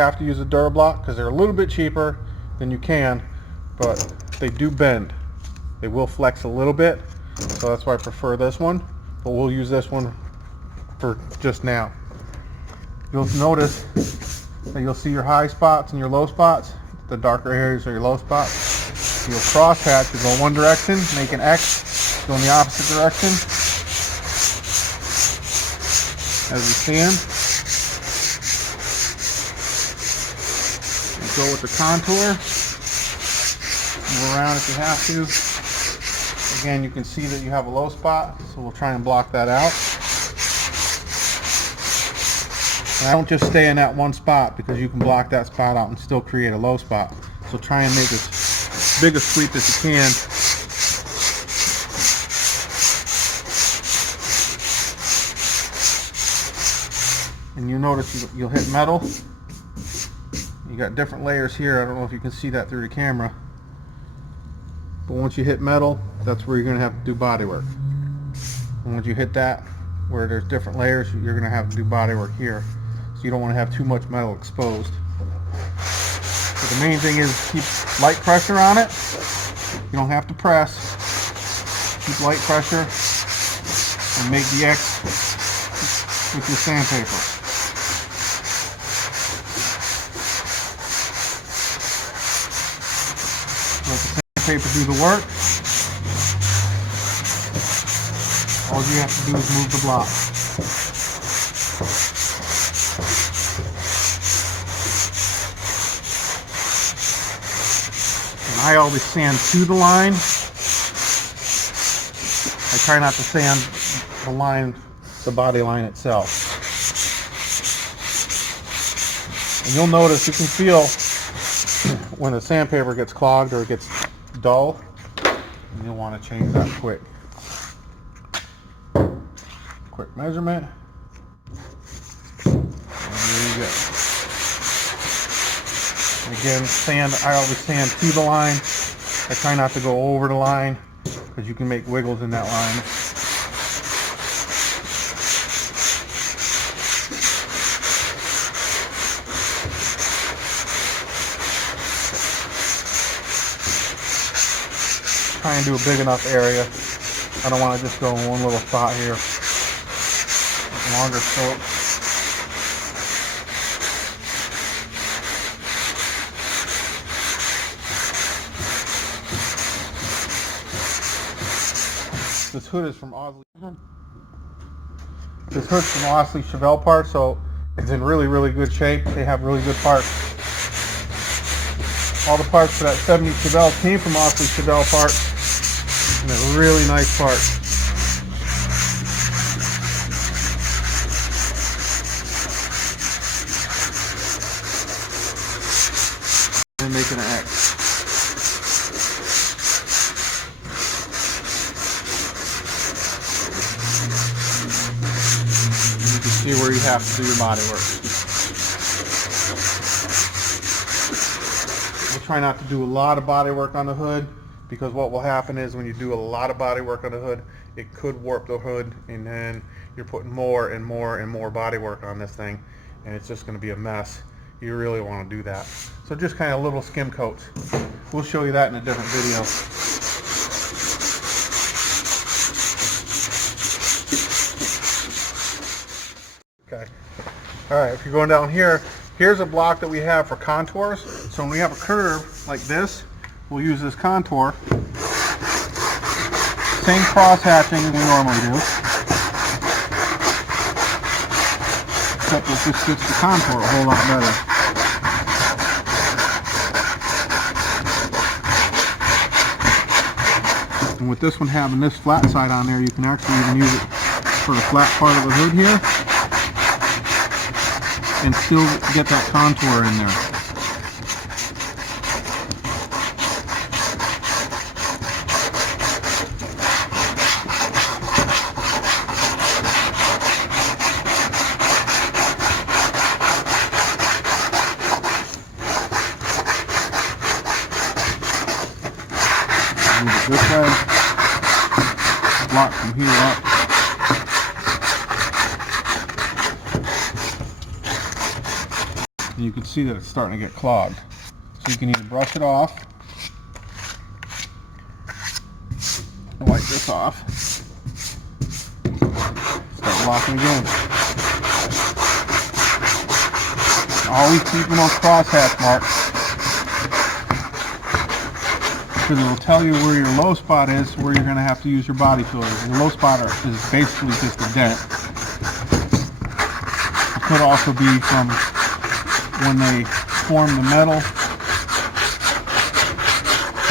have to use a durablock because they're a little bit cheaper than you can, but they do bend. They will flex a little bit, so that's why I prefer this one, but we'll use this one for just now. You'll notice that you'll see your high spots and your low spots. The darker areas are your low spots. You'll cross hatch, you go one direction, make an X, go in the opposite direction. As you sand, you go with the contour, move around if you have to. Again, you can see that you have a low spot, so we'll try and block that out. And I don't just stay in that one spot, because you can block that spot out and still create a low spot. So try and make as big a sweep as you can. And you notice you'll hit metal. You got different layers here. I don't know if you can see that through the camera. But once you hit metal, that's where you're going to have to do body work. And once you hit that, where there's different layers, you're going to have to do body work here. So you don't want to have too much metal exposed. So the main thing is keep light pressure on it. You don't have to press. Keep light pressure and make the X with your sandpaper. Let the sandpaper do the work. All you have to do is move the block. And I always sand to the line. I try not to sand the line, the body line itself. And you'll notice, you can feel when the sandpaper gets clogged or it gets dull, and you'll want to change that quick. Quick measurement. And there you go. And again, sand, I always sand to the line. I try not to go over the line because you can make wiggles in that line. Try and do a big enough area. I don't want to just go in one little spot here. Longer stroke. This hood is from Osley. This hood's from Osley Chevelle parts, so it's in really, really good shape. They have really good parts. All the parts for that 70 Chevelle came from Osley Chevelle parts, and they're really nice parts. And making an X. And you can see where you have to do your body work. We'll try not to do a lot of body work on the hood, because what will happen is when you do a lot of body work on the hood, it could warp the hood, and then you're putting more and more and more body work on this thing, and it's just going to be a mess. You really want to do that. So just kind of little skim coats. We'll show you that in a different video. Okay. Alright, if you're going down here, here's a block that we have for contours. So when we have a curve like this, we'll use this contour. Same cross hatching as we normally do. Except it just fits the contour a whole lot better. And with this one having this flat side on there, you can actually even use it for the flat part of the hood here and still get that contour in there. Move it this way, block from here up. and you can see that it's starting to get clogged. So you can either brush it off, wipe this off, start locking again. Always keeping those crosshatch marks, because it will tell you where your low spot is, where you're going to have to use your body filters. The low spot is basically just a dent. It could also be from when they form the metal at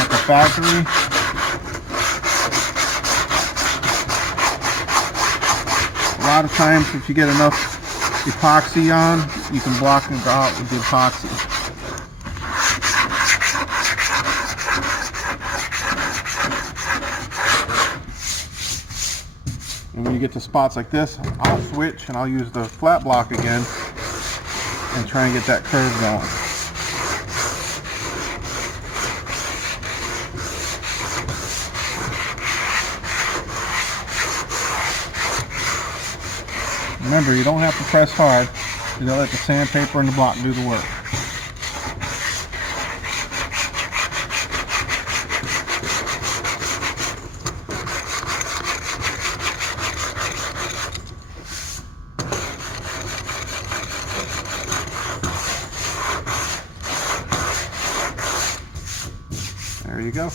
the factory. A lot of times, if you get enough epoxy on, you can block it out with the epoxy. And when you get to spots like this, I'll switch and I'll use the flat block again and try and get that curve going. Remember, you don't have to press hard. You gotta let the sandpaper and the block do the work. There you go.